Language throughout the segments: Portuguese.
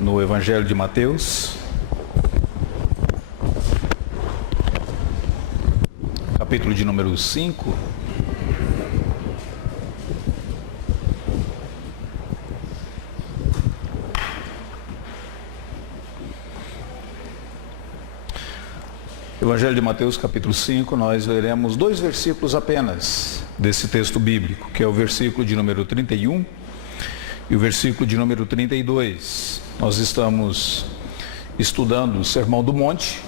no Evangelho de Mateus, capítulo de número 5. Evangelho de Mateus, capítulo 5, nós leremos 2 versículos apenas desse texto bíblico, que é o versículo de número 31 e o versículo de número 32. Nós estamos estudando o Sermão do Monte,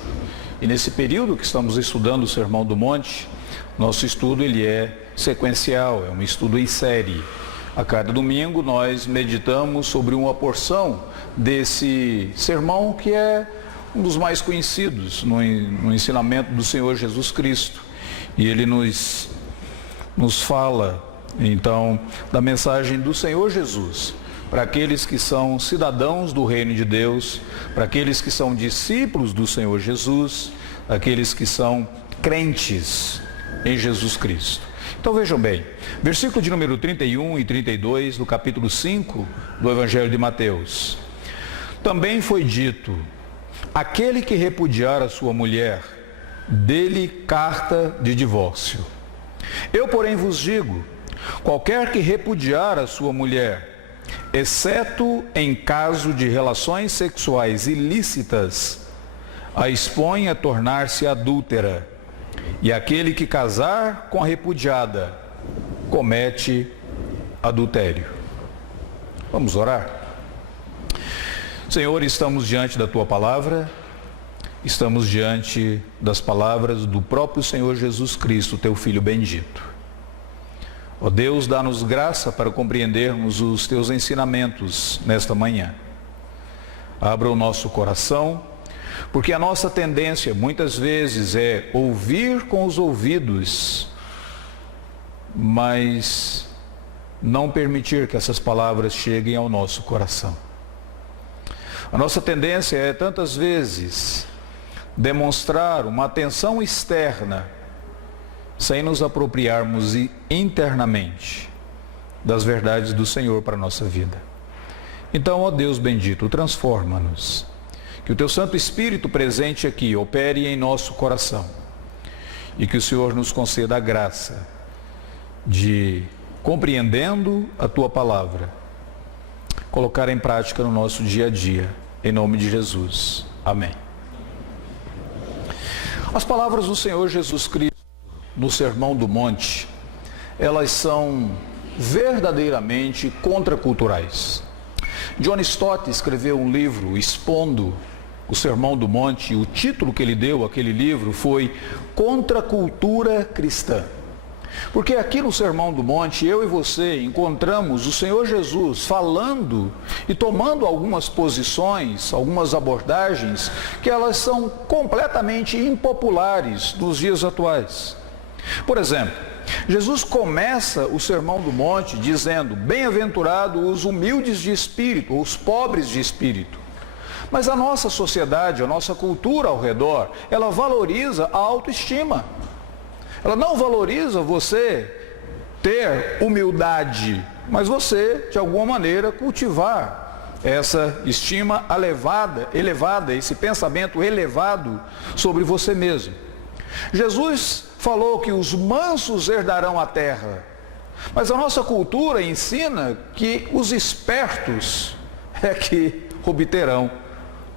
e nesse período que estamos estudando o Sermão do Monte, nosso estudo ele é sequencial, é um estudo em série. A cada domingo nós meditamos sobre uma porção desse sermão que é um dos mais conhecidos no ensinamento do Senhor Jesus Cristo. E ele nos fala, então, da mensagem do Senhor Jesus para aqueles que são cidadãos do reino de Deus, para aqueles que são discípulos do Senhor Jesus, aqueles que são crentes em Jesus Cristo. Então vejam bem, versículo de número 31 e 32 do capítulo 5 do Evangelho de Mateus. Também foi dito: aquele que repudiar a sua mulher, dê-lhe carta de divórcio. Eu, porém, vos digo, qualquer que repudiar a sua mulher, exceto em caso de relações sexuais ilícitas, a expõe a tornar-se adúltera. E aquele que casar com a repudiada, comete adultério. Vamos orar? Senhor, estamos diante da Tua palavra, estamos diante das palavras do próprio Senhor Jesus Cristo, Teu Filho bendito. Ó Deus, dá-nos graça para compreendermos os Teus ensinamentos nesta manhã. Abra o nosso coração, porque a nossa tendência muitas vezes é ouvir com os ouvidos, mas não permitir que essas palavras cheguem ao nosso coração. A nossa tendência é, tantas vezes, demonstrar uma atenção externa, sem nos apropriarmos internamente das verdades do Senhor para a nossa vida. Então, ó Deus bendito, transforma-nos. Que o Teu Santo Espírito presente aqui opere em nosso coração. E que o Senhor nos conceda a graça de, compreendendo a Tua palavra, colocar em prática no nosso dia a dia. Em nome de Jesus. Amém. As palavras do Senhor Jesus Cristo no Sermão do Monte, elas são verdadeiramente contraculturais. John Stott escreveu um livro expondo o Sermão do Monte, e o título que ele deu àquele livro foi Contra a Cultura Cristã. Porque aqui no Sermão do Monte, eu e você encontramos o Senhor Jesus falando e tomando algumas posições, algumas abordagens, que elas são completamente impopulares nos dias atuais. Por exemplo, Jesus começa o Sermão do Monte dizendo: bem-aventurados os humildes de espírito, os pobres de espírito. Mas a nossa sociedade, a nossa cultura ao redor, ela valoriza a autoestima. Ela não valoriza você ter humildade, mas você, de alguma maneira, cultivar essa estima elevada, esse pensamento elevado sobre você mesmo. Jesus falou que os mansos herdarão a terra, mas a nossa cultura ensina que os espertos é que obterão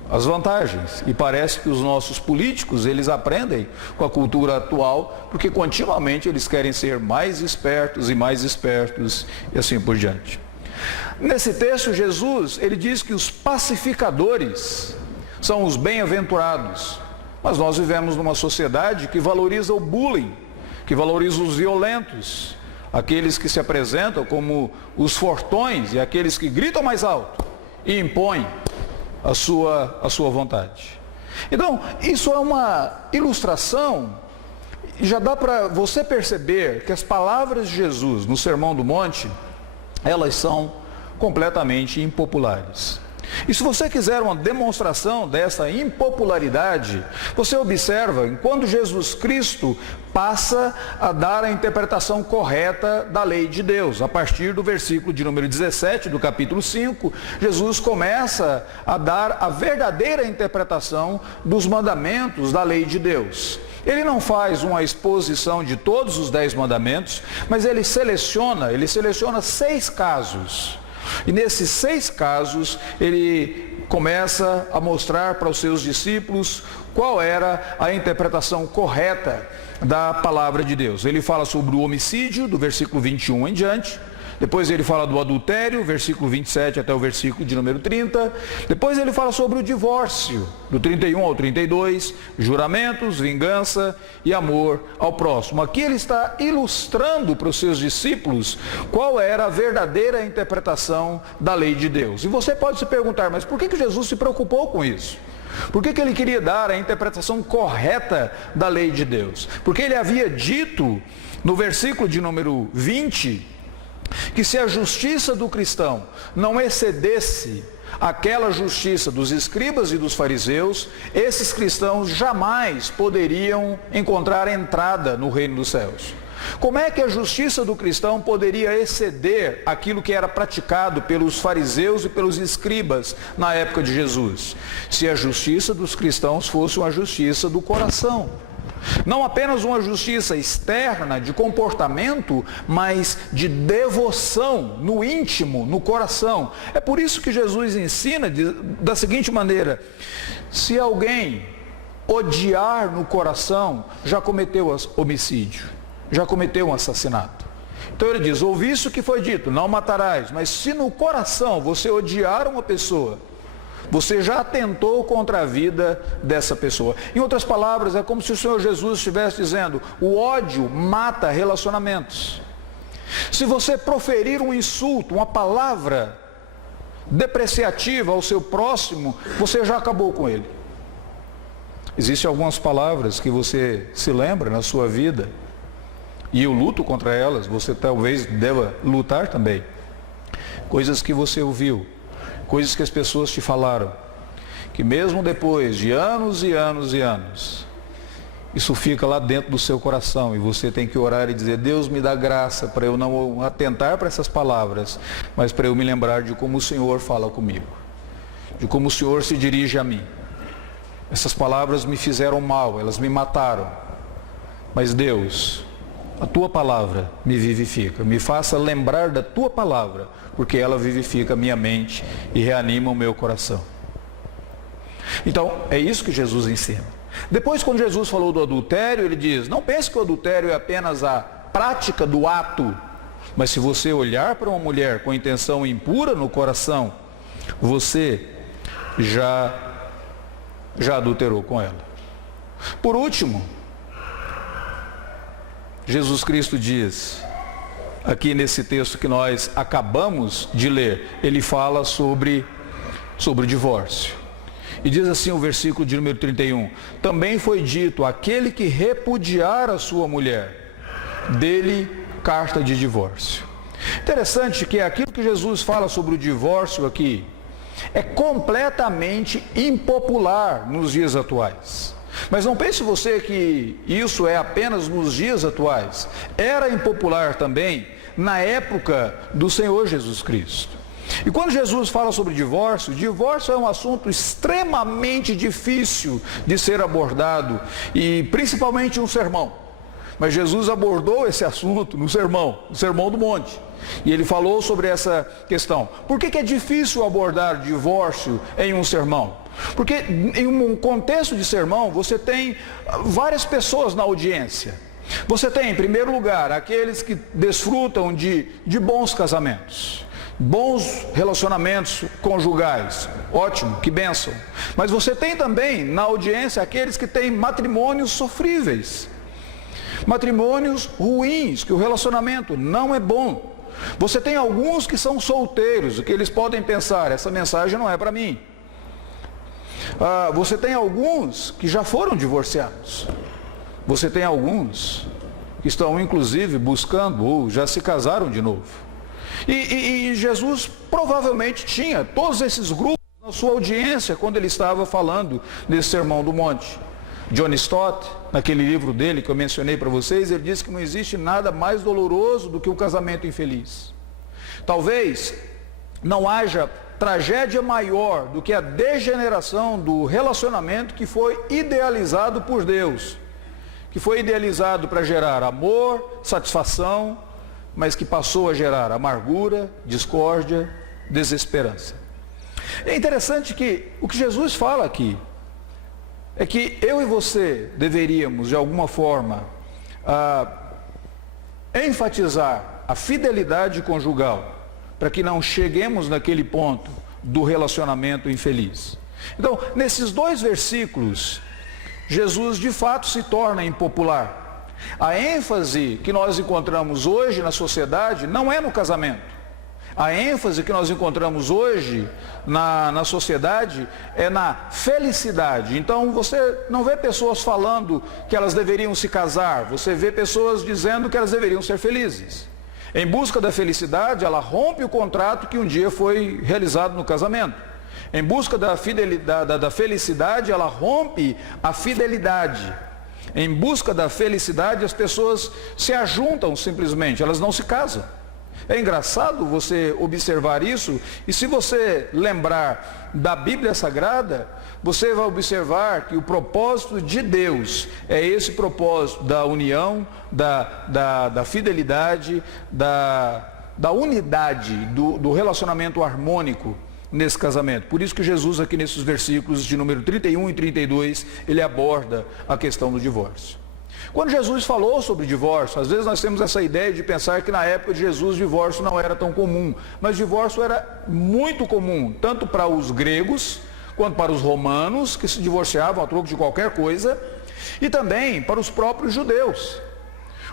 as vantagens. E parece que os nossos políticos, eles aprendem com a cultura atual, porque continuamente eles querem ser mais espertos e assim por diante. Nesse texto, Jesus, ele diz que os pacificadores são os bem-aventurados. Mas nós vivemos numa sociedade que valoriza o bullying, que valoriza os violentos, aqueles que se apresentam como os fortões e aqueles que gritam mais alto e impõem a sua vontade. Então, isso é uma ilustração, e já dá para você perceber que as palavras de Jesus no Sermão do Monte, elas são completamente impopulares. E se você quiser uma demonstração dessa impopularidade, você observa quando Jesus Cristo passa a dar a interpretação correta da lei de Deus. A partir do versículo de número 17 do capítulo 5, Jesus começa a dar a verdadeira interpretação dos mandamentos da lei de Deus. Ele não faz uma exposição de todos os 10 mandamentos, mas ele seleciona 6 casos. E nesses 6 casos, ele começa a mostrar para os seus discípulos qual era a interpretação correta da palavra de Deus. Ele fala sobre o homicídio, do versículo 21 em diante. Depois ele fala do adultério, versículo 27 até o versículo de número 30. Depois ele fala sobre o divórcio, do 31 ao 32, juramentos, vingança e amor ao próximo. Aqui ele está ilustrando para os seus discípulos qual era a verdadeira interpretação da lei de Deus. E você pode se perguntar, mas por que Jesus se preocupou com isso? Por que ele queria dar a interpretação correta da lei de Deus? Porque ele havia dito no versículo de número 20, que se a justiça do cristão não excedesse aquela justiça dos escribas e dos fariseus, esses cristãos jamais poderiam encontrar entrada no reino dos céus. Como é que a justiça do cristão poderia exceder aquilo que era praticado pelos fariseus e pelos escribas na época de Jesus? Se a justiça dos cristãos fosse uma justiça do coração. Não apenas uma justiça externa de comportamento, mas de devoção no íntimo, no coração. É por isso que Jesus ensina da seguinte maneira: se alguém odiar no coração, já cometeu homicídio, já cometeu um assassinato. Então ele diz, ouviste o que foi dito, não matarás. Mas se no coração você odiar uma pessoa, você já atentou contra a vida dessa pessoa. Em outras palavras, é como se o Senhor Jesus estivesse dizendo, o ódio mata relacionamentos. Se você proferir um insulto, uma palavra depreciativa ao seu próximo, você já acabou com ele. Existem algumas palavras que você se lembra na sua vida, e eu luto contra elas, você talvez deva lutar também. Coisas que você ouviu, coisas que as pessoas te falaram, que mesmo depois de anos e anos e anos, isso fica lá dentro do seu coração e você tem que orar e dizer, Deus me dá graça para eu não atentar para essas palavras, mas para eu me lembrar de como o Senhor fala comigo, de como o Senhor se dirige a mim. Essas palavras me fizeram mal, elas me mataram, mas Deus, a tua palavra me vivifica, me faça lembrar da tua palavra, porque ela vivifica a minha mente e reanima o meu coração. Então, é isso que Jesus ensina. Depois, quando Jesus falou do adultério, ele diz, não pense que o adultério é apenas a prática do ato, mas se você olhar para uma mulher com intenção impura no coração, você já adulterou com ela. Por último, Jesus Cristo diz, aqui nesse texto que nós acabamos de ler, ele fala sobre o divórcio. E diz assim o versículo de número 31, também foi dito, aquele que repudiar a sua mulher, dele carta de divórcio. Interessante que aquilo que Jesus fala sobre o divórcio aqui, é completamente impopular nos dias atuais. Mas não pense você que isso é apenas nos dias atuais. Era impopular também na época do Senhor Jesus Cristo. E quando Jesus fala sobre divórcio é um assunto extremamente difícil de ser abordado, e principalmente um sermão. Mas Jesus abordou esse assunto no Sermão do Monte. E ele falou sobre essa questão. Por que é difícil abordar divórcio em um sermão? Porque em um contexto de sermão, você tem várias pessoas na audiência. Você tem, em primeiro lugar, aqueles que desfrutam de bons casamentos, bons relacionamentos conjugais. Ótimo, que bênção. Mas você tem também na audiência aqueles que têm matrimônios sofríveis, matrimônios ruins, que o relacionamento não é bom. Você tem alguns que são solteiros, o que eles podem pensar, essa mensagem não é para mim. Você tem alguns que já foram divorciados. Você tem alguns que estão inclusive buscando ou já se casaram de novo. E Jesus provavelmente tinha todos esses grupos na sua audiência quando ele estava falando nesse Sermão do Monte. John Stott, naquele livro dele que eu mencionei para vocês, ele diz que não existe nada mais doloroso do que o casamento infeliz. Talvez não haja tragédia maior do que a degeneração do relacionamento que foi idealizado por Deus, que foi idealizado para gerar amor, satisfação, mas que passou a gerar amargura, discórdia, desesperança. É interessante que o que Jesus fala aqui é que eu e você deveríamos, de alguma forma, enfatizar a fidelidade conjugal, para que não cheguemos naquele ponto do relacionamento infeliz. Então, nesses 2 versículos, Jesus de fato se torna impopular. A ênfase que nós encontramos hoje na sociedade não é no casamento. A ênfase que nós encontramos hoje na sociedade é na felicidade. Então você não vê pessoas falando que elas deveriam se casar, você vê pessoas dizendo que elas deveriam ser felizes. Em busca da felicidade, ela rompe o contrato que um dia foi realizado no casamento. Em busca da felicidade, ela rompe a fidelidade. Em busca da felicidade, as pessoas se ajuntam simplesmente, elas não se casam. É engraçado você observar isso, e se você lembrar da Bíblia Sagrada, você vai observar que o propósito de Deus é esse propósito da união, da fidelidade, da unidade, do relacionamento harmônico nesse casamento. Por isso que Jesus aqui nesses versículos de número 31 e 32, ele aborda a questão do divórcio. Quando Jesus falou sobre divórcio, às vezes nós temos essa ideia de pensar que na época de Jesus divórcio não era tão comum, mas divórcio era muito comum, tanto para os gregos, quanto para os romanos, que se divorciavam a troco de qualquer coisa, e também para os próprios judeus.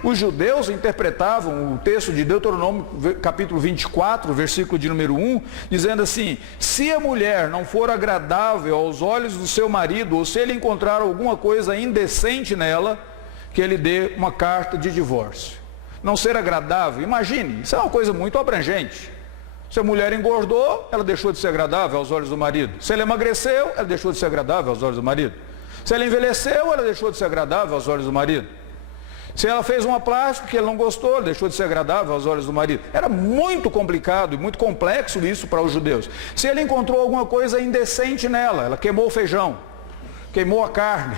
Os judeus interpretavam o texto de Deuteronômio capítulo 24, versículo de número 1, dizendo assim: se a mulher não for agradável aos olhos do seu marido, ou se ele encontrar alguma coisa indecente nela, que ele dê uma carta de divórcio. Não ser agradável, imagine, isso é uma coisa muito abrangente. Se a mulher engordou, ela deixou de ser agradável aos olhos do marido. Se ela emagreceu, ela deixou de ser agradável aos olhos do marido. Se ela envelheceu, ela deixou de ser agradável aos olhos do marido. Se ela fez uma plástica que ele não gostou, ela deixou de ser agradável aos olhos do marido. Era muito complicado e muito complexo isso para os judeus. Se ele encontrou alguma coisa indecente nela, ela queimou o feijão, queimou a carne,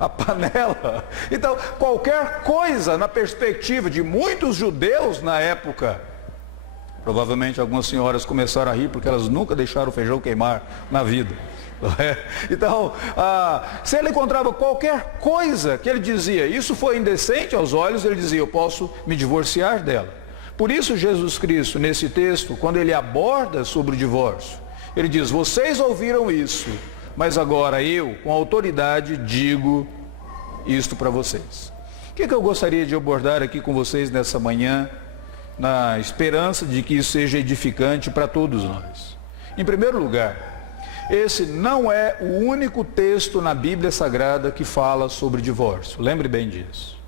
a panela. Então, qualquer coisa na perspectiva de muitos judeus na época, provavelmente algumas senhoras começaram a rir porque elas nunca deixaram o feijão queimar na vida. Então, se ele encontrava qualquer coisa que ele dizia, isso foi indecente aos olhos, ele dizia, eu posso me divorciar dela. Por isso Jesus Cristo, nesse texto, quando ele aborda sobre o divórcio, ele diz, vocês ouviram isso, mas agora eu, com autoridade, digo isto para vocês. O que eu gostaria de abordar aqui com vocês nessa manhã, na esperança de que isso seja edificante para todos nós? Em primeiro lugar, esse não é o único texto na Bíblia Sagrada que fala sobre divórcio. Lembre bem disso.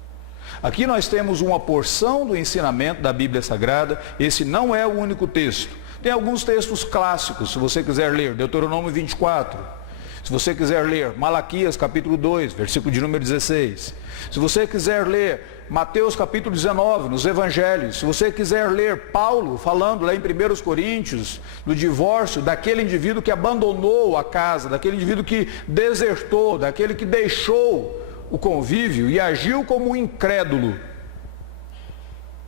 Aqui nós temos uma porção do ensinamento da Bíblia Sagrada. Esse não é o único texto. Tem alguns textos clássicos, se você quiser ler, Deuteronômio 24. Se você quiser ler Malaquias capítulo 2, versículo de número 16. Se você quiser ler Mateus capítulo 19, nos Evangelhos. Se você quiser ler Paulo falando lá em 1 Coríntios, do divórcio daquele indivíduo que abandonou a casa, daquele indivíduo que desertou, daquele que deixou o convívio e agiu como um incrédulo.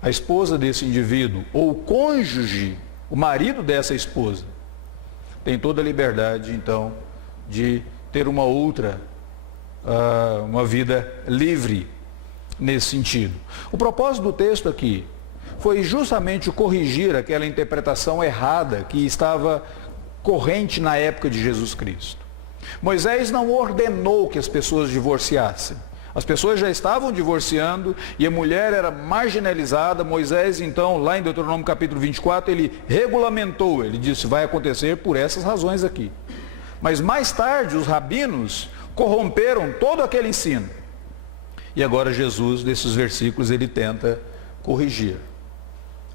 A esposa desse indivíduo, ou o cônjuge, o marido dessa esposa, tem toda a liberdade, então, de ter uma outra, uma vida livre nesse sentido. O propósito do texto aqui foi justamente corrigir aquela interpretação errada que estava corrente na época de Jesus Cristo. Moisés não ordenou que as pessoas divorciassem. As pessoas já estavam divorciando e a mulher era marginalizada. Moisés, então, lá em Deuteronômio capítulo 24, ele regulamentou, ele disse, vai acontecer por essas razões aqui. Mas mais tarde, os rabinos corromperam todo aquele ensino. E agora Jesus, nesses versículos, ele tenta corrigir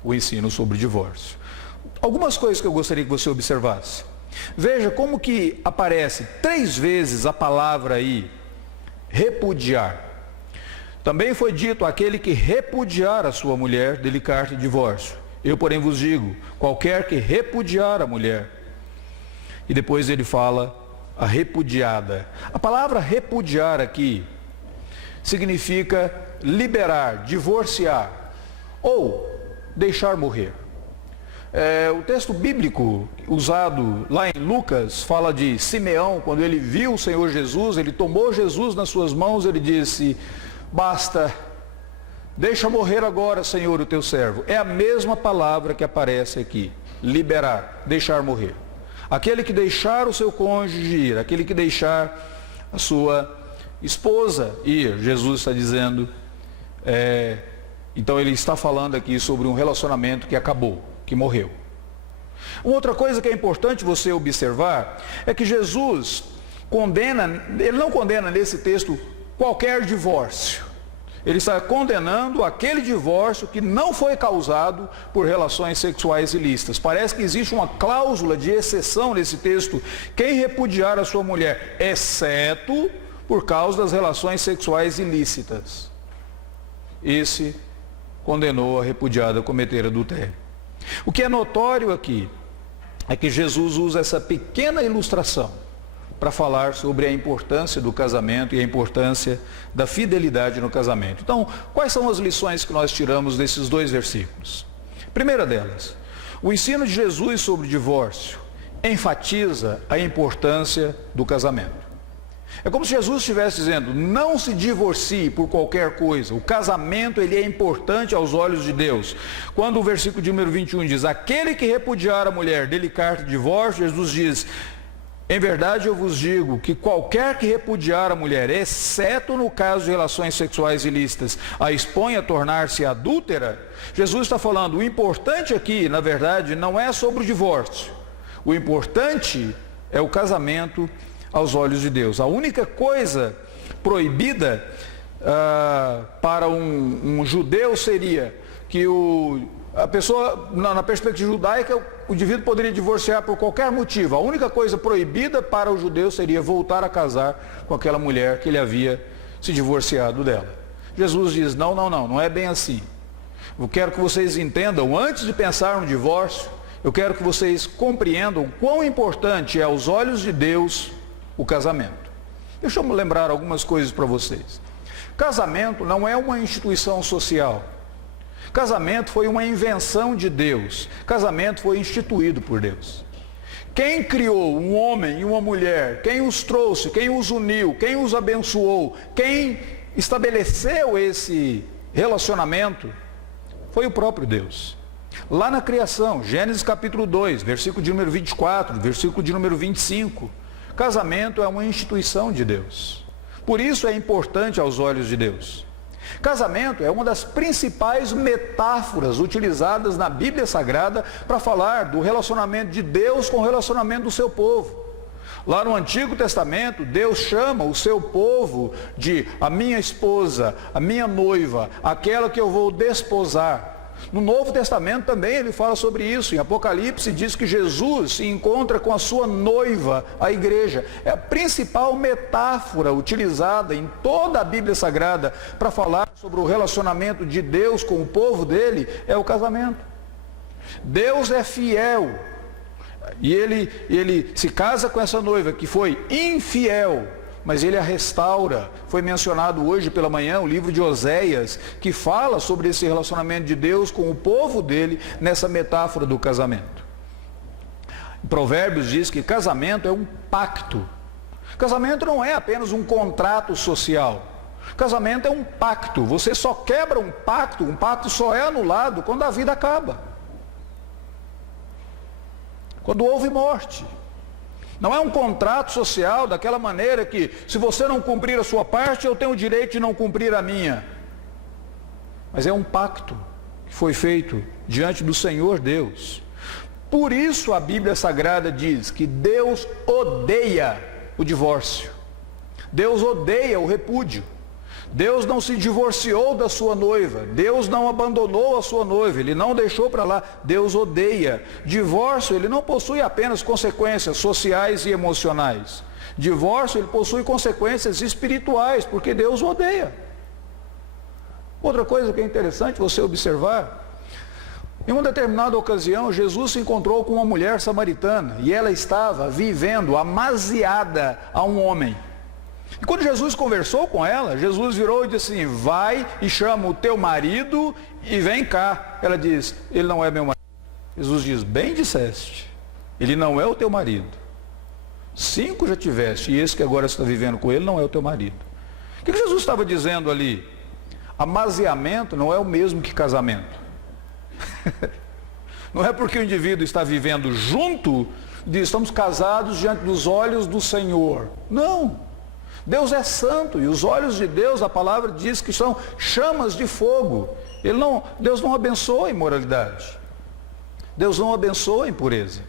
o ensino sobre o divórcio. Algumas coisas que eu gostaria que você observasse. Veja como que aparece 3 vezes a palavra aí, repudiar. Também foi dito: aquele que repudiar a sua mulher, dê-lhe carta de divórcio. Eu, porém, vos digo, qualquer que repudiar a mulher. E depois ele fala a repudiada. A palavra repudiar aqui significa liberar, divorciar ou deixar morrer. O texto bíblico usado lá em Lucas fala de Simeão, quando ele viu o Senhor Jesus, ele tomou Jesus nas suas mãos, ele disse: basta, deixa morrer agora, Senhor, o teu servo. É a mesma palavra que aparece aqui, liberar, deixar morrer. Aquele que deixar o seu cônjuge ir, aquele que deixar a sua esposa ir, Jesus está dizendo, então ele está falando aqui sobre um relacionamento que acabou, que morreu. Uma outra coisa que é importante você observar é que Jesus condena, ele não condena nesse texto qualquer divórcio. Ele está condenando aquele divórcio que não foi causado por relações sexuais ilícitas. Parece que existe uma cláusula de exceção nesse texto. Quem repudiar a sua mulher, exceto por causa das relações sexuais ilícitas, esse condenou a repudiada a cometer adultério. O que é notório aqui é que Jesus usa essa pequena ilustração para falar sobre a importância do casamento e a importância da fidelidade no casamento. Então, quais são as lições que nós tiramos desses 2 versículos? Primeira delas, o ensino de Jesus sobre o divórcio enfatiza a importância do casamento. É como se Jesus estivesse dizendo: não se divorcie por qualquer coisa. O casamento, ele é importante aos olhos de Deus. Quando o versículo de número 21 diz: aquele que repudiar a mulher, dê-lhe carta de divórcio, Jesus diz: em verdade eu vos digo que qualquer que repudiar a mulher, exceto no caso de relações sexuais ilícitas, a expõe a tornar-se adúltera. Jesus está falando, o importante aqui, na verdade, não é sobre o divórcio. O importante é o casamento aos olhos de Deus. A única coisa proibida para um judeu seria que a pessoa, na perspectiva judaica, o indivíduo poderia divorciar por qualquer motivo. A única coisa proibida para o judeu seria voltar a casar com aquela mulher que ele havia se divorciado dela. Jesus diz: não é bem assim. Eu quero que vocês entendam, antes de pensar no divórcio, eu quero que vocês compreendam quão importante é aos olhos de Deus o casamento. Deixa eu lembrar algumas coisas para vocês. Casamento não é uma instituição social. Casamento foi uma invenção de Deus. Casamento foi instituído por Deus. Quem criou um homem e uma mulher, quem os trouxe, quem os uniu, quem os abençoou, quem estabeleceu esse relacionamento, foi o próprio Deus. Lá na criação, Gênesis capítulo 2, versículo de número 24, versículo de número 25, casamento é uma instituição de Deus. Por isso é importante aos olhos de Deus. Casamento é uma das principais metáforas utilizadas na Bíblia Sagrada para falar do relacionamento de Deus com o relacionamento do seu povo. Lá no Antigo Testamento, Deus chama o seu povo de a minha esposa, a minha noiva, aquela que eu vou desposar. No Novo Testamento também ele fala sobre isso. Em Apocalipse diz que Jesus se encontra com a sua noiva, a igreja. É a principal metáfora utilizada em toda a Bíblia Sagrada para falar sobre o relacionamento de Deus com o povo dele, é o casamento. Deus é fiel e ele se casa com essa noiva que foi infiel, mas ele a restaura. Foi mencionado hoje pela manhã o livro de Oséias, que fala sobre esse relacionamento de Deus com o povo dele, nessa metáfora do casamento. Provérbios diz que casamento é um pacto. Casamento não é apenas um contrato social. Casamento é um pacto. Você só quebra um pacto só é anulado quando a vida acaba. Quando houve morte. Não é um contrato social daquela maneira que, se você não cumprir a sua parte, eu tenho o direito de não cumprir a minha. Mas é um pacto que foi feito diante do Senhor Deus. Por isso a Bíblia Sagrada diz que Deus odeia o divórcio. Deus odeia o repúdio. Deus não se divorciou da sua noiva. Deus não abandonou a sua noiva. Ele não deixou para lá. Deus odeia. Divórcio, ele não possui apenas consequências sociais e emocionais. Divórcio, ele possui consequências espirituais, porque Deus odeia. Outra coisa que é interessante você observar, em uma determinada ocasião, Jesus se encontrou com uma mulher samaritana e ela estava vivendo amaziada a um homem. E quando Jesus conversou com ela, Jesus virou e disse assim: vai e chama o teu marido e vem cá. Ela diz: ele não é meu marido. Jesus diz: bem disseste, ele não é o teu marido. 5 já tiveste, e esse que agora está vivendo com ele não é o teu marido. O que Jesus estava dizendo ali? Amaziamento não é o mesmo que casamento. Não é porque o indivíduo está vivendo junto, diz, estamos casados diante dos olhos do Senhor. Não. Deus é santo, e os olhos de Deus, a palavra diz que são chamas de fogo. Deus não abençoa a imoralidade. Deus não abençoa a impureza.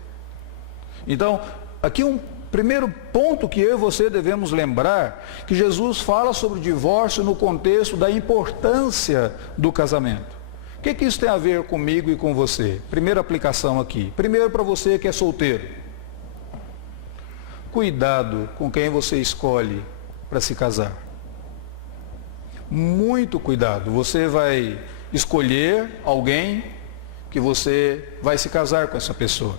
Então, aqui um primeiro ponto que eu e você devemos lembrar, que Jesus fala sobre o divórcio no contexto da importância do casamento. O que isso tem a ver comigo e com você? Primeira aplicação aqui. Primeiro, para você que é solteiro. Cuidado com quem você escolhe para se casar. Muito cuidado. Você vai escolher alguém que você vai se casar com essa pessoa.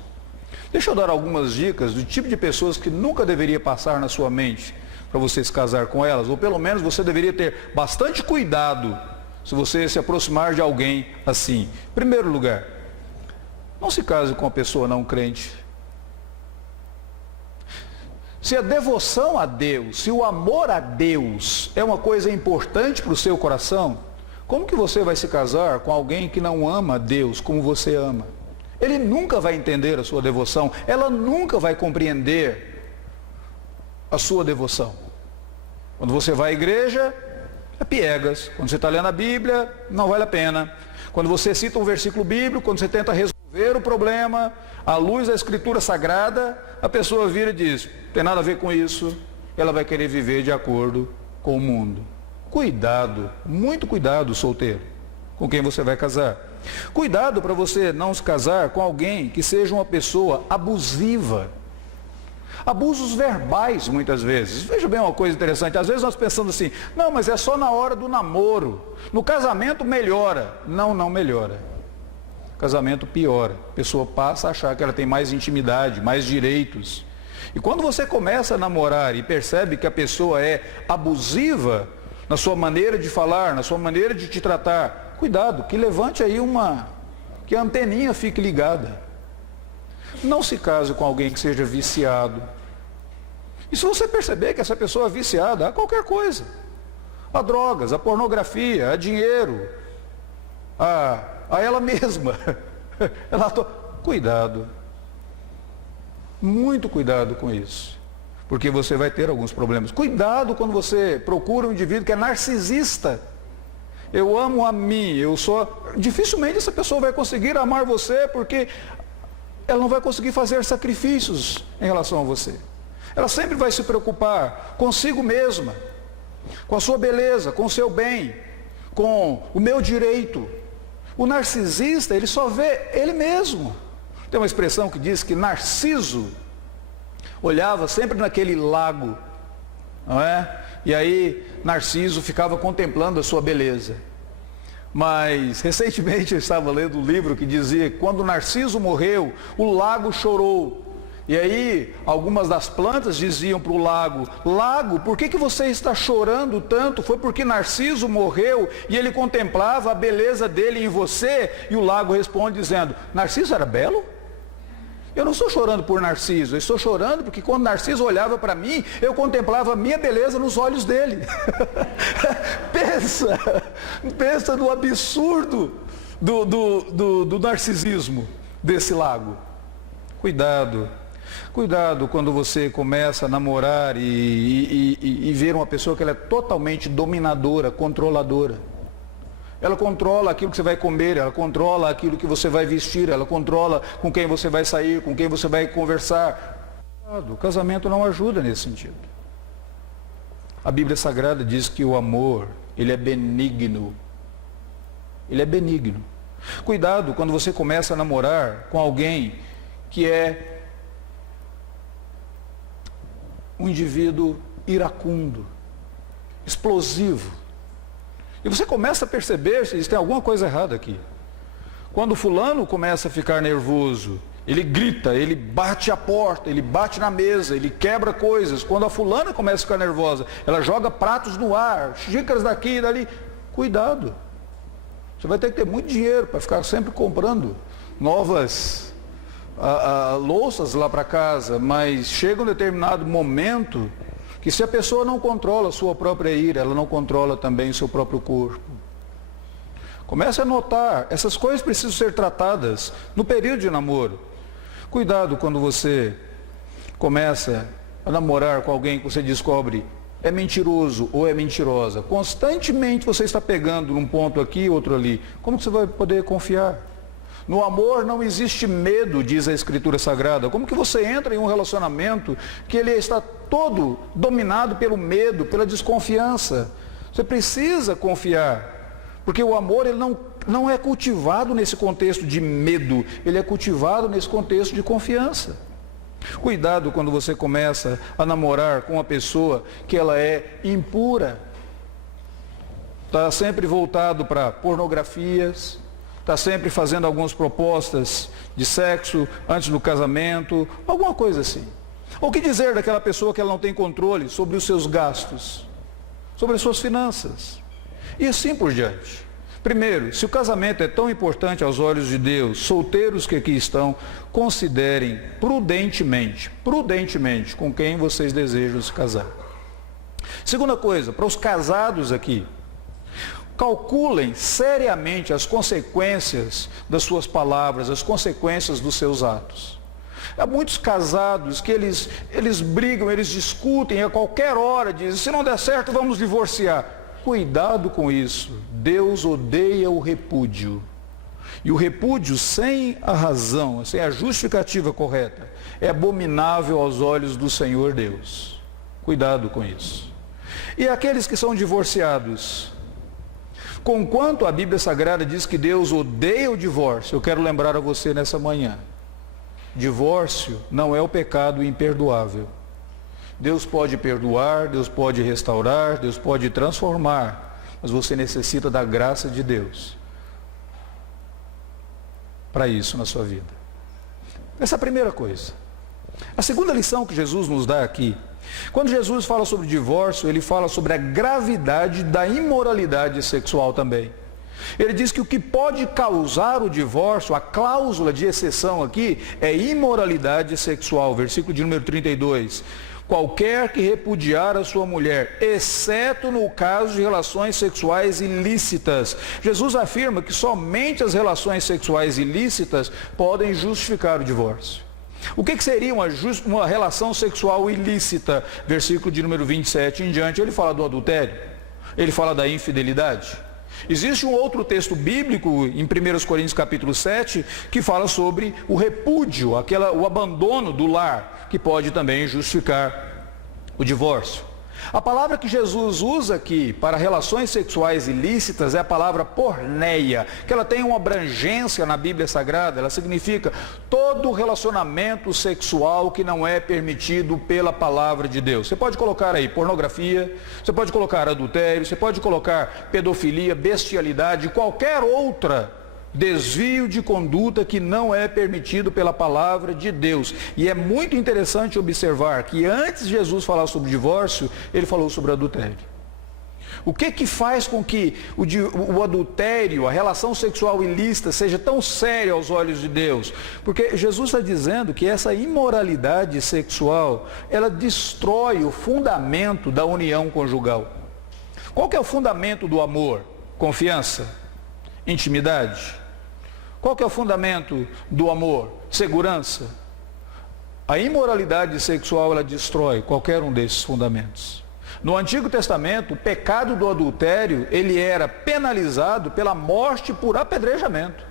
Deixa eu dar algumas dicas do tipo de pessoas que nunca deveria passar na sua mente para você se casar com elas, ou pelo menos você deveria ter bastante cuidado se você se aproximar de alguém assim. Em primeiro lugar, não se case com uma pessoa não crente. Se a devoção a Deus, se o amor a Deus é uma coisa importante para o seu coração, como que você vai se casar com alguém que não ama a Deus como você ama? Ele nunca vai entender a sua devoção, ela nunca vai compreender a sua devoção. Quando você vai à igreja, é piegas. Quando você está lendo a Bíblia, não vale a pena. Quando você cita um versículo bíblico, quando você tenta resolver o problema, à luz da Escritura Sagrada, a pessoa vira e diz: tem nada a ver com isso. Ela vai querer viver de acordo com o mundo. Cuidado, muito cuidado, solteiro, com quem você vai casar. Cuidado para você não se casar com alguém que seja uma pessoa abusiva. Abusos verbais, muitas vezes. Veja bem uma coisa interessante. Às vezes nós pensamos assim: não, mas é só na hora do namoro. No casamento melhora. Não melhora. O casamento piora. A pessoa passa a achar que ela tem mais intimidade, mais direitos. E quando você começa a namorar e percebe que a pessoa é abusiva na sua maneira de falar, na sua maneira de te tratar, cuidado, que levante aí que a anteninha fique ligada. Não se case com alguém que seja viciado. E se você perceber que essa pessoa é viciada a qualquer coisa, a drogas, a pornografia, a dinheiro, a ela mesma, cuidado. Muito cuidado com isso. Porque você vai ter alguns problemas. Cuidado quando você procura um indivíduo que é narcisista. Eu amo a mim, dificilmente essa pessoa vai conseguir amar você, porque ela não vai conseguir fazer sacrifícios em relação a você. Ela sempre vai se preocupar consigo mesma, com a sua beleza, com o seu bem, com o meu direito. O narcisista, ele só vê ele mesmo. Tem uma expressão que diz que Narciso olhava sempre naquele lago, não é? E aí Narciso ficava contemplando a sua beleza. Mas recentemente eu estava lendo um livro que dizia que quando Narciso morreu, o lago chorou. E aí algumas das plantas diziam para o lago: lago, por que você está chorando tanto? Foi porque Narciso morreu e ele contemplava a beleza dele em você? E o lago responde dizendo: Narciso era belo? Eu não estou chorando por Narciso, eu estou chorando porque quando Narciso olhava para mim, eu contemplava a minha beleza nos olhos dele. Pensa no absurdo do narcisismo desse lago. Cuidado quando você começa a namorar e ver uma pessoa que ela é totalmente dominadora, controladora. Ela controla aquilo que você vai comer, ela controla aquilo que você vai vestir, ela controla com quem você vai sair, com quem você vai conversar. O casamento não ajuda nesse sentido. A Bíblia Sagrada diz que o amor ele é benigno. Ele é benigno. Cuidado quando você começa a namorar com alguém que é um indivíduo iracundo, explosivo. E você começa a perceber se tem alguma coisa errada aqui. Quando o fulano começa a ficar nervoso, ele grita, ele bate a porta, ele bate na mesa, ele quebra coisas. Quando a fulana começa a ficar nervosa, ela joga pratos no ar, xícaras daqui e dali. Cuidado. Você vai ter que ter muito dinheiro para ficar sempre comprando novas louças lá para casa, mas chega um determinado momento que se a pessoa não controla a sua própria ira, ela não controla também o seu próprio corpo. Comece a notar, essas coisas precisam ser tratadas no período de namoro. Cuidado quando você começa a namorar com alguém que você descobre é mentiroso ou é mentirosa. Constantemente você está pegando um ponto aqui, outro ali. Como você vai poder confiar? No amor não existe medo, diz a Escritura Sagrada. Como que você entra em um relacionamento que ele está todo dominado pelo medo, pela desconfiança? Você precisa confiar, porque o amor ele não é cultivado nesse contexto de medo, ele é cultivado nesse contexto de confiança. Cuidado quando você começa a namorar com uma pessoa que ela é impura. Está sempre voltado para pornografias, está sempre fazendo algumas propostas de sexo antes do casamento, alguma coisa assim. O que dizer daquela pessoa que ela não tem controle sobre os seus gastos, sobre as suas finanças, e assim por diante. Primeiro, se o casamento é tão importante aos olhos de Deus, solteiros que aqui estão, considerem prudentemente com quem vocês desejam se casar. Segunda coisa, para os casados aqui, calculem seriamente as consequências das suas palavras, as consequências dos seus atos. Há muitos casados que eles brigam, eles discutem, a qualquer hora dizem, se não der certo, vamos divorciar. Cuidado com isso. Deus odeia o repúdio. E o repúdio sem a razão, sem a justificativa correta, é abominável aos olhos do Senhor Deus. Cuidado com isso. E aqueles que são divorciados, conquanto a Bíblia Sagrada diz que Deus odeia o divórcio, eu quero lembrar a você nessa manhã, divórcio não é o pecado imperdoável. Deus pode perdoar, Deus pode restaurar, Deus pode transformar, mas você necessita da graça de Deus para isso na sua vida. Essa é a primeira coisa. A segunda lição que Jesus nos dá aqui, quando Jesus fala sobre divórcio, ele fala sobre a gravidade da imoralidade sexual também. Ele diz que o que pode causar o divórcio, a cláusula de exceção aqui, é imoralidade sexual. Versículo de número 32. Qualquer que repudiar a sua mulher, exceto no caso de relações sexuais ilícitas. Jesus afirma que somente as relações sexuais ilícitas podem justificar o divórcio. O que seria uma relação sexual ilícita? Versículo de número 27 em diante, ele fala do adultério, ele fala da infidelidade. Existe um outro texto bíblico, em 1 Coríntios capítulo 7, que fala sobre o repúdio, o abandono do lar, que pode também justificar o divórcio. A palavra que Jesus usa aqui para relações sexuais ilícitas é a palavra porneia, que ela tem uma abrangência na Bíblia Sagrada, ela significa todo relacionamento sexual que não é permitido pela palavra de Deus. Você pode colocar aí pornografia, você pode colocar adultério, você pode colocar pedofilia, bestialidade, qualquer outra desvio de conduta que não é permitido pela palavra de Deus. E é muito interessante observar que antes de Jesus falar sobre divórcio, ele falou sobre adultério. O que faz com que o adultério, a relação sexual ilícita, seja tão séria aos olhos de Deus? Porque Jesus está dizendo que essa imoralidade sexual, ela destrói o fundamento da união conjugal. Qual que é o fundamento do amor? Confiança? Intimidade? Qual que é o fundamento do amor? Segurança. A imoralidade sexual, ela destrói qualquer um desses fundamentos. No Antigo Testamento, o pecado do adultério, ele era penalizado pela morte por apedrejamento.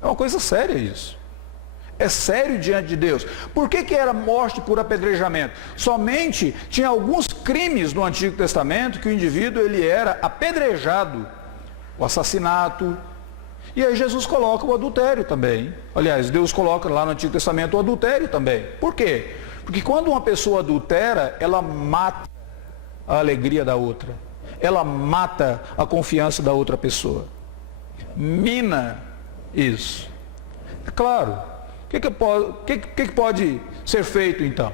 É uma coisa séria isso. É sério diante de Deus. Por que era morte por apedrejamento? Somente tinha alguns crimes no Antigo Testamento que o indivíduo ele era apedrejado. O assassinato. E aí Jesus coloca o adultério também. Aliás, Deus coloca lá no Antigo Testamento o adultério também. Por quê? Porque quando uma pessoa adultera, ela mata a alegria da outra. Ela mata a confiança da outra pessoa. Mina isso. É claro. O que pode ser feito então?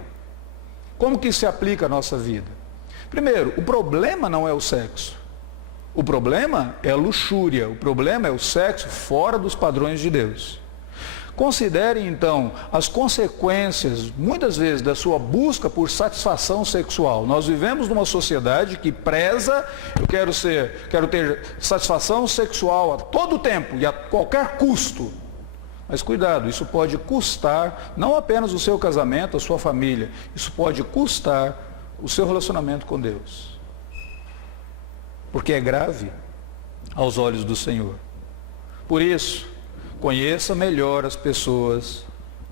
Como que isso se aplica à nossa vida? Primeiro, o problema não é o sexo. O problema é a luxúria. O problema é o sexo fora dos padrões de Deus. Considere então as consequências, muitas vezes, da sua busca por satisfação sexual. Nós vivemos numa sociedade que preza, quero ter satisfação sexual a todo tempo e a qualquer custo. Mas cuidado, isso pode custar não apenas o seu casamento, a sua família, isso pode custar o seu relacionamento com Deus. Porque é grave aos olhos do Senhor. Por isso, conheça melhor as pessoas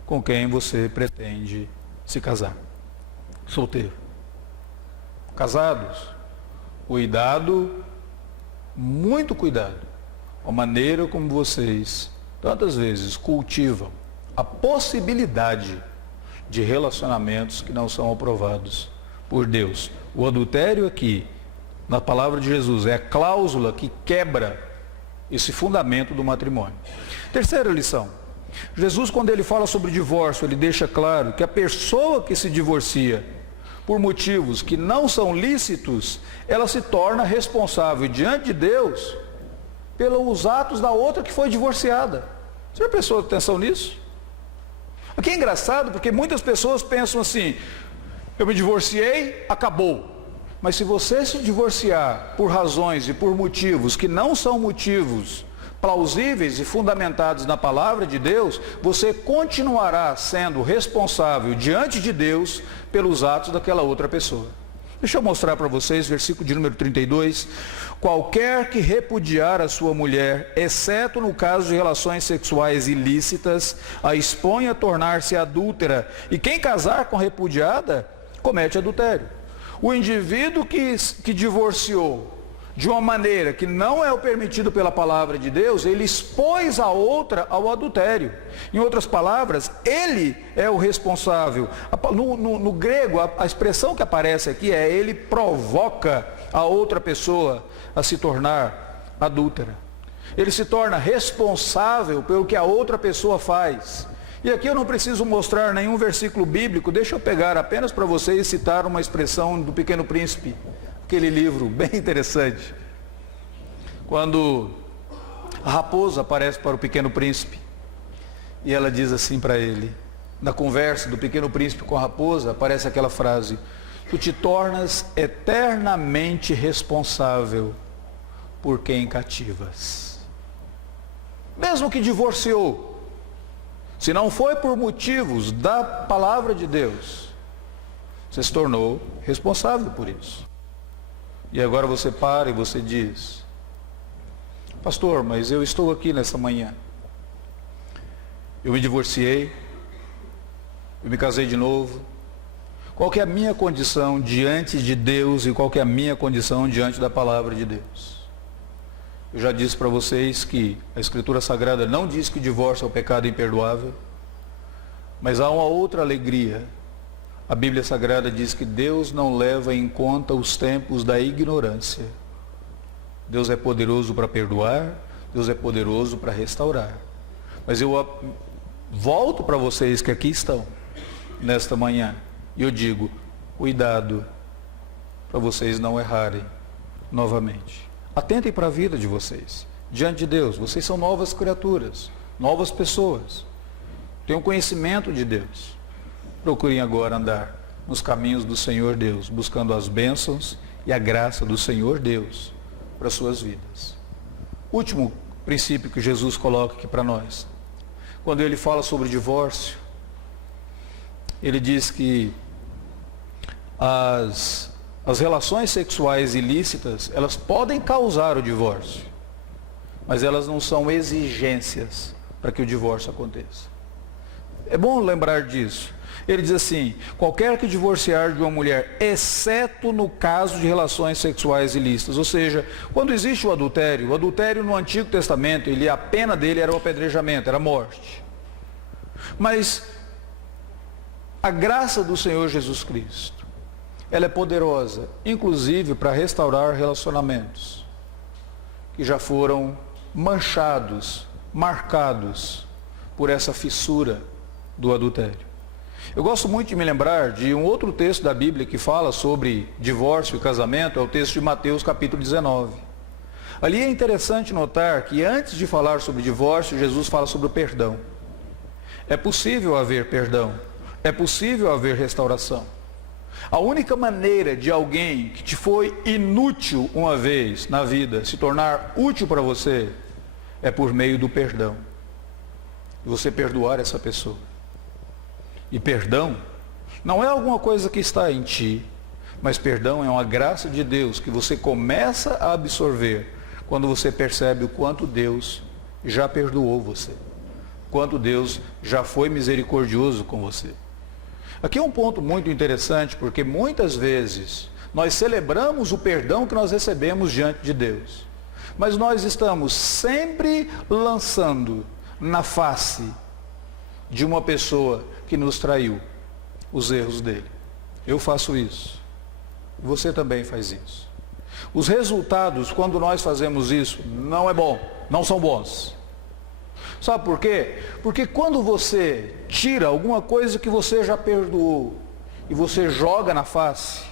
com quem você pretende se casar. Solteiro. Casados, cuidado, muito cuidado, com a maneira como vocês tantas vezes cultivam a possibilidade de relacionamentos que não são aprovados por Deus. O adultério aqui, na palavra de Jesus, é a cláusula que quebra esse fundamento do matrimônio. Terceira lição. Jesus, quando ele fala sobre divórcio, ele deixa claro que a pessoa que se divorcia por motivos que não são lícitos, ela se torna responsável diante de Deus pelos atos da outra que foi divorciada. Você já prestou atenção nisso? Aqui é engraçado porque muitas pessoas pensam assim, eu me divorciei, acabou. Mas se você se divorciar por razões e por motivos que não são motivos plausíveis e fundamentados na palavra de Deus, você continuará sendo responsável diante de Deus pelos atos daquela outra pessoa. Deixa eu mostrar para vocês, versículo de número 32. Qualquer que repudiar a sua mulher, exceto no caso de relações sexuais ilícitas, a expõe a tornar-se adúltera. E quem casar com repudiada, comete adultério. O indivíduo que divorciou de uma maneira que não é o permitido pela palavra de Deus, ele expôs a outra ao adultério. Em outras palavras, ele é o responsável. No grego, a expressão que aparece aqui é ele provoca a outra pessoa a se tornar adúltera. Ele se torna responsável pelo que a outra pessoa faz. E aqui eu não preciso mostrar nenhum versículo bíblico, deixa eu pegar apenas para vocês citar uma expressão do Pequeno Príncipe. Aquele livro bem interessante, quando a raposa aparece para o Pequeno Príncipe e ela diz assim para ele, na conversa do Pequeno Príncipe com a raposa, aparece aquela frase: tu te tornas eternamente responsável por quem cativas. Mesmo que divorciou, se não foi por motivos da palavra de Deus, você se tornou responsável por isso. E agora você para e você diz: pastor, mas eu estou aqui nessa manhã. Eu me divorciei, eu me casei de novo. Qual que é a minha condição diante de Deus e qual que é a minha condição diante da palavra de Deus? Eu já disse para vocês que a Escritura Sagrada não diz que o divórcio é o pecado imperdoável, mas há uma outra alegria. A Bíblia Sagrada diz que Deus não leva em conta os tempos da ignorância. Deus é poderoso para perdoar, Deus é poderoso para restaurar. Mas eu volto para vocês que aqui estão, nesta manhã, e eu digo, cuidado, para vocês não errarem novamente. Atentem para a vida de vocês, diante de Deus. Vocês são novas criaturas, novas pessoas. Tenham conhecimento de Deus. Procurem agora andar nos caminhos do Senhor Deus, buscando as bênçãos e a graça do Senhor Deus para suas vidas. Último princípio que Jesus coloca aqui para nós. Quando ele fala sobre divórcio, ele diz que as relações sexuais ilícitas, elas podem causar o divórcio, mas elas não são exigências para que o divórcio aconteça. É bom lembrar disso. Ele diz assim: qualquer que divorciar de uma mulher, exceto no caso de relações sexuais ilícitas. Ou seja, quando existe o adultério no Antigo Testamento, a pena dele era o apedrejamento, era a morte. Mas a graça do Senhor Jesus Cristo, ela é poderosa, inclusive para restaurar relacionamentos que já foram manchados, marcados por essa fissura do adultério. Eu gosto muito de me lembrar de um outro texto da Bíblia que fala sobre divórcio e casamento, é o texto de Mateus capítulo 19. Ali é interessante notar que antes de falar sobre divórcio, Jesus fala sobre o perdão. É possível haver perdão, é possível haver restauração. A única maneira de alguém que te foi inútil uma vez na vida se tornar útil para você é por meio do perdão. E você perdoar essa pessoa. E perdão não é alguma coisa que está em ti, mas perdão é uma graça de Deus que você começa a absorver quando você percebe o quanto Deus já perdoou você, quanto Deus já foi misericordioso com você. Aqui é um ponto muito interessante, porque muitas vezes nós celebramos o perdão que nós recebemos diante de Deus, mas nós estamos sempre lançando na face de uma pessoa que nos traiu os erros dele. Eu faço isso. Você também faz isso. Os resultados, quando nós fazemos isso, não é bom, não são bons. Sabe por quê? Porque quando você tira alguma coisa que você já perdoou e você joga na face,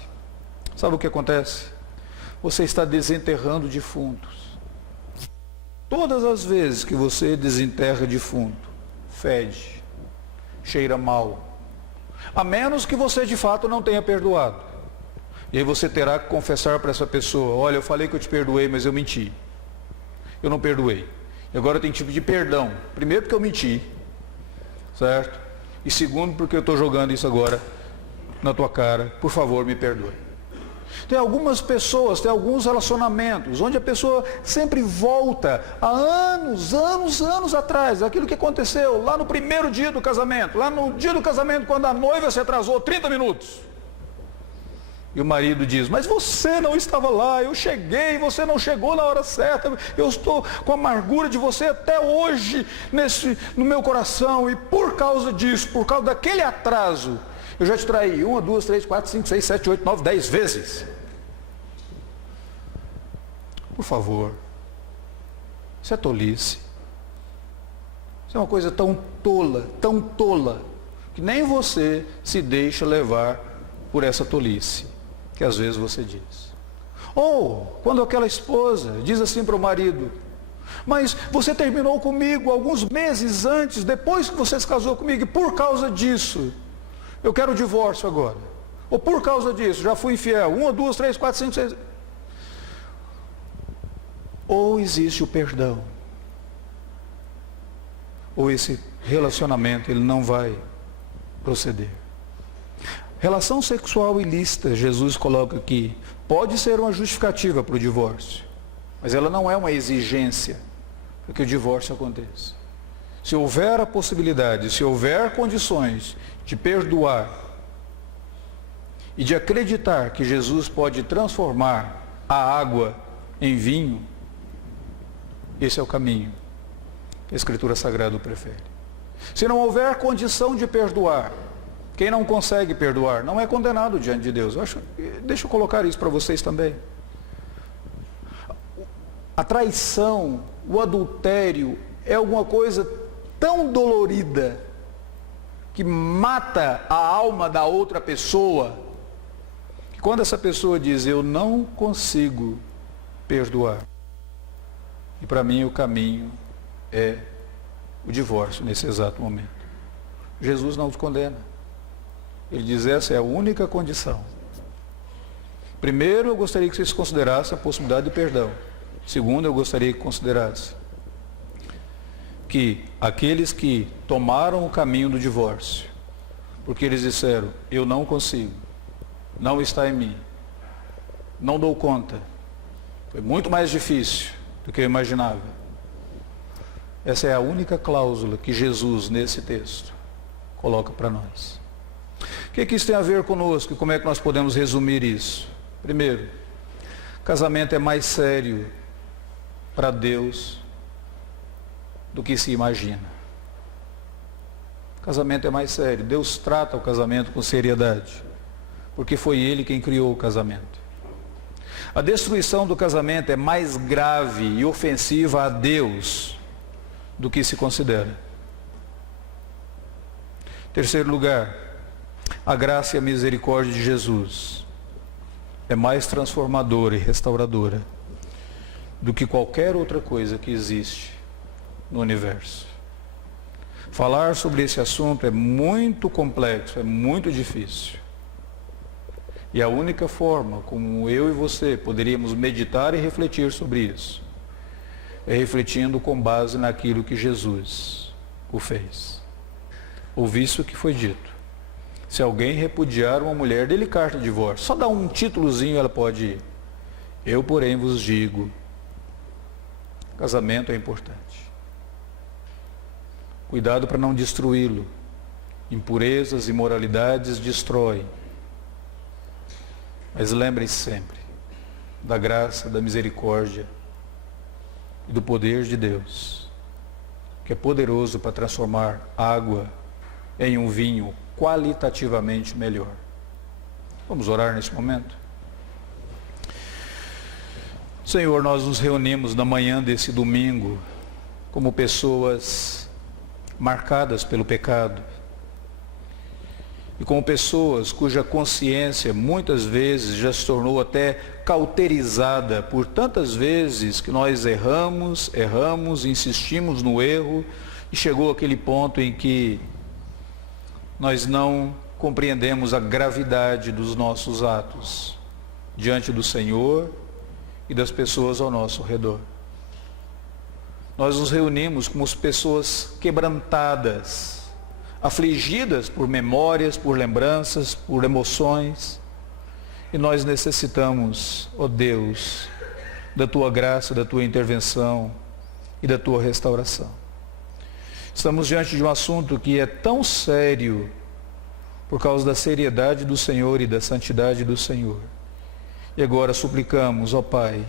sabe o que acontece? Você está desenterrando defuntos. Todas as vezes que você desenterra defunto, fede, cheira mal, a menos que você de fato não tenha perdoado. E aí você terá que confessar para essa pessoa: olha, eu falei que eu te perdoei, mas eu menti, eu não perdoei, e agora eu tenho que te pedir perdão, primeiro porque eu menti, certo? E segundo porque eu estou jogando isso agora na tua cara, por favor me perdoe. Tem algumas pessoas, tem alguns relacionamentos onde a pessoa sempre volta a anos atrás, aquilo que aconteceu lá no primeiro dia do casamento, lá no dia do casamento, quando a noiva se atrasou 30 minutos. E o marido diz: mas você não estava lá, eu cheguei, você não chegou na hora certa, eu estou com a amargura de você até hoje no meu coração, e por causa disso, por causa daquele atraso, eu já te traí 1, 2, 3, 4, 5, 6, 7, 8, 9, 10 vezes. Por favor, isso é tolice. Isso é uma coisa tão tola, que nem você se deixa levar por essa tolice que às vezes você diz. Ou quando aquela esposa diz assim para o marido: mas você terminou comigo alguns meses antes, depois que você se casou comigo, e por causa disso eu quero o divórcio agora. Ou por causa disso, já fui infiel. 1, 2, 3, 4, 5, 6. Ou existe o perdão, ou esse relacionamento ele não vai proceder. Relação sexual ilícita, Jesus coloca aqui, pode ser uma justificativa para o divórcio, mas ela não é uma exigência para que o divórcio aconteça. Se houver a possibilidade, se houver condições de perdoar e de acreditar que Jesus pode transformar a água em vinho, esse é o caminho que a Escritura Sagrada prefere. Se não houver condição de perdoar, quem não consegue perdoar não é condenado diante de Deus. Deixa eu colocar isso para vocês também. A traição, o adultério é alguma coisa tão dolorida que mata a alma da outra pessoa, que quando essa pessoa diz: eu não consigo perdoar, e para mim o caminho é o divórcio nesse exato momento, Jesus não os condena. Ele diz: essa é a única condição. Primeiro, eu gostaria que vocês considerassem a possibilidade de perdão. Segundo, eu gostaria que considerassem que aqueles que tomaram o caminho do divórcio, porque eles disseram: eu não consigo, não está em mim, não dou conta, foi muito mais difícil do que eu imaginava. Essa é a única cláusula que Jesus, nesse texto, coloca para nós. O que isso tem a ver conosco e como é que nós podemos resumir isso? Primeiro, casamento é mais sério para Deus do que se imagina. Casamento é mais sério. Deus trata o casamento com seriedade, porque foi Ele quem criou o casamento. A destruição do casamento é mais grave e ofensiva a Deus do que se considera. Terceiro lugar, a graça e a misericórdia de Jesus é mais transformadora e restauradora do que qualquer outra coisa que existe no universo. Falar sobre esse assunto é muito complexo, é muito difícil. E a única forma como eu e você poderíamos meditar e refletir sobre isso é refletindo com base naquilo que Jesus o fez. Ouvisse o que foi dito. Se alguém repudiar uma mulher, dê-lhe carta de divórcio. Só dá um títulozinho, ela pode ir. Eu, porém, vos digo, casamento é importante. Cuidado para não destruí-lo. Impurezas, imoralidades destroem. Mas lembrem-se sempre da graça, da misericórdia e do poder de Deus, que é poderoso para transformar água em um vinho qualitativamente melhor. Vamos orar nesse momento? Senhor, nós nos reunimos na manhã desse domingo como pessoas marcadas pelo pecado e como pessoas cuja consciência muitas vezes já se tornou até cauterizada por tantas vezes que nós erramos, insistimos no erro e chegou aquele ponto em que nós não compreendemos a gravidade dos nossos atos diante do Senhor e das pessoas ao nosso redor. Nós nos reunimos como pessoas quebrantadas, afligidas por memórias, por lembranças, por emoções. E nós necessitamos, ó Deus, da Tua graça, da Tua intervenção e da Tua restauração. Estamos diante de um assunto que é tão sério por causa da seriedade do Senhor e da santidade do Senhor. E agora suplicamos, ó Pai,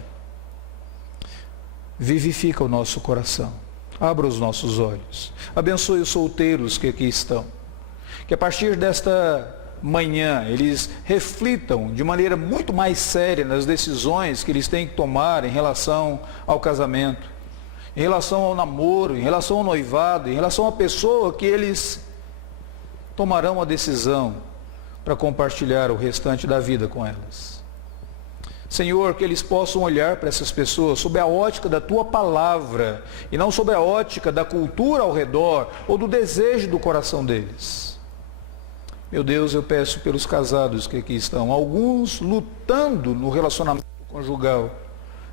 vivifica o nosso coração, abra os nossos olhos, abençoe os solteiros que aqui estão, que a partir desta manhã eles reflitam de maneira muito mais séria nas decisões que eles têm que tomar em relação ao casamento, em relação ao namoro, em relação ao noivado, em relação à pessoa que eles tomarão a decisão para compartilhar o restante da vida com elas. Senhor, que eles possam olhar para essas pessoas sob a ótica da Tua palavra e não sob a ótica da cultura ao redor ou do desejo do coração deles. Meu Deus, eu peço pelos casados que aqui estão, alguns lutando no relacionamento conjugal,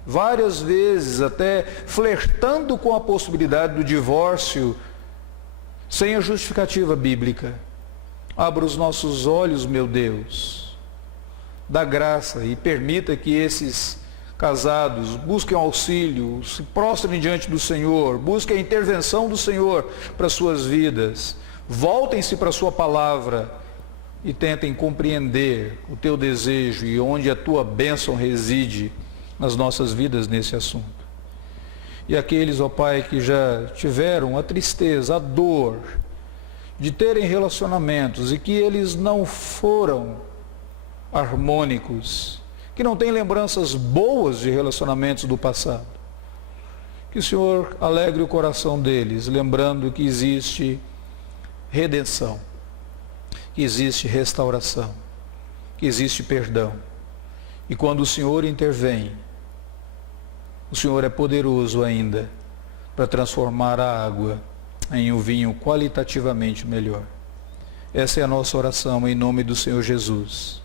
várias vezes até flertando com a possibilidade do divórcio sem a justificativa bíblica. Abra os nossos olhos, meu Deus, dá graça e permita que esses casados busquem auxílio, se prostrem diante do Senhor, busquem a intervenção do Senhor para suas vidas, voltem-se para a Sua palavra e tentem compreender o Teu desejo e onde a Tua bênção reside nas nossas vidas nesse assunto. E aqueles, ó Pai, que já tiveram a tristeza, a dor de terem relacionamentos e que eles não foram harmônicos, que não têm lembranças boas de relacionamentos do passado. Que o Senhor alegre o coração deles, lembrando que existe redenção, que existe restauração, que existe perdão. E quando o Senhor intervém, o Senhor é poderoso ainda para transformar a água em um vinho qualitativamente melhor. Essa é a nossa oração em nome do Senhor Jesus.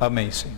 Amém, Senhor.